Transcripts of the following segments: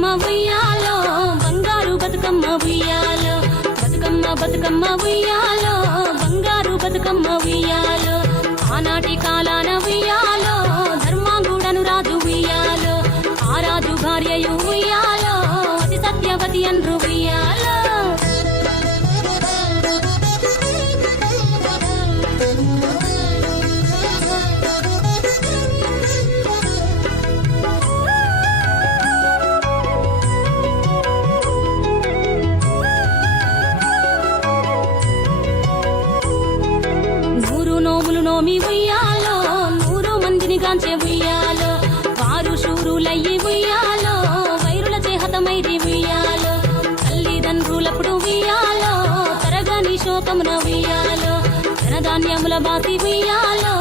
బతుకమ్మ ఉయ్యాలో బంగారు బతుకమ్మ ఉయ్యాలో బతుకమ్మ బతుకమ్మ ఉయ్యాలో బంగారు బతుకమ్మ ఉయ్యాలో ఆనాటి కాలాన ఉయ్యాలో ధర్మాంగుడను రాజు ఉయ్యాలో ఆ రాజు భార్యయు ఉయ్యాలో అతి సత్యవతి అన్రు ఉయ్యాలో నోమి ఉయ్యాలో 100 మందిని గాంచే ఉయ్యాలో వారు శూరులయ్యి ఉయ్యాలో వైరుల చేహతమైది ఉయ్యాలో తల్లిదండ్రులప్పుడు ఉయ్యాలో తరగని శోకమున ఉయ్యాలో ధనధాన్యముల బాసి ఉయ్యాలో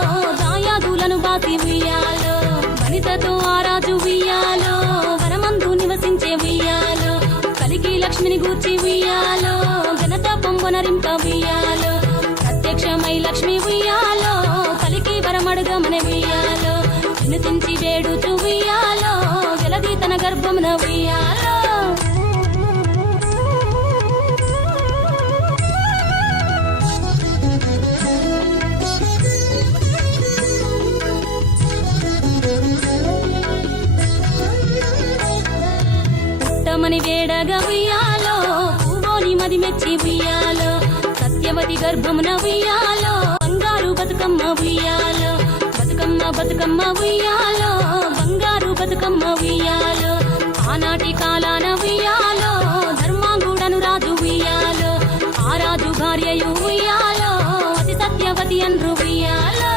దాయాదులను బాసి ఉయ్యాలో వనితతో ఆరాజు ఉయ్యాలో వనమందు నివసించే ఉయ్యాలో కలికి లక్ష్మిని గూర్చి ఉయ్యాలో ఘనత పొంబనరింప ఉయ్యాలో ప్రత్యక్షమై లక్ష్మి ఉయ్యాలో కలికి వరమడుగమనే ఉయ్యాలో వినుతించి వేడుచు ఉయ్యాలో వెలది తన గర్భమున ఉయ్యాలో పుట్టమని వేడగా ఉయ్యాలో పూవోని మది మెచ్చి ఉయ్యాలో సత్యవతి గర్భమున ఉయ్యాలో బంగారు బతుకమ్మ ఉయ్యాలో బతుకమ్మ బతుకమ్మ ఉయ్యాలో బంగారు బతుకమ్మ ఉయ్యాలో ఆనాటి కాలాన ఉయ్యాలో ధర్మాంగుడను రాజు ఉయ్యాలో ఆ రాజు భార్యయు ఉయ్యాలో అతి సత్యవతి అన్రు ఉయ్యాలో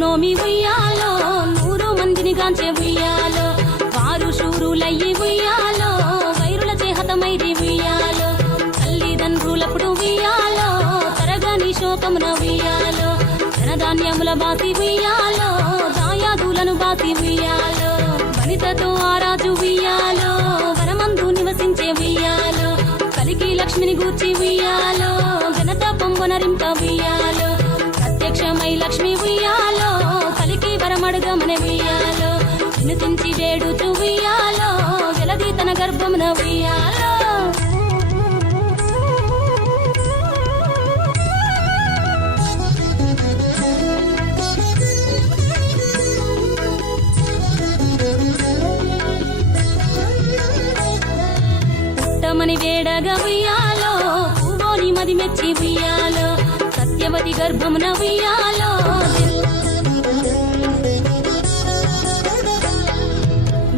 నోమి ఉయ్యాలో 100 మందిని గాంచే ఉయ్యాలో వారు శూరులయ్యి ఉయ్యాలో వైరుల చేహతమైది ఉయ్యాలో తల్లిదండ్రులప్పుడు ఉయ్యాలో తరగని శోకమున ఉయ్యాలో ధనధాన్యముల బాసి ఉయ్యాలో దాయాదులను బాసి ఉయ్యాలో వనితతో ఆరాజు ఉయ్యాలో వనమందు నివసించే ఉయ్యాలో కలికి లక్ష్మిని గూర్చి ఉయ్యాలో ఘనత పొంబనరింప ఉయ్యాలో ప్రత్యక్షమై లక్ష్మి ఉయ్యాలో కలికి వరమడుగమనే ఉయ్యాలో వినుతించి వేడుచు ఉయ్యాలో వెలది తన గర్భమున ఉయ్యాలో పుట్టమని వేడగా ఉయ్యాలో పూవోని మది మెచ్చి ఉయ్యాలో సత్యవతి గర్భమున ఉయ్యాలో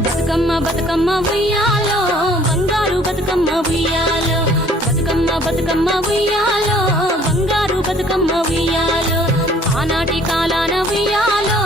బతుకమ్మ బతుకమ్మ ఉయ్యాలో బంగారు బతుకమ్మ ఉయ్యాలో బతుకమ్మ బతుకమ్మ ఉయ్యాలో బంగారు బతుకమ్మ ఉయ్యాలో ఆనాటి కాలాన ఉయ్యాలో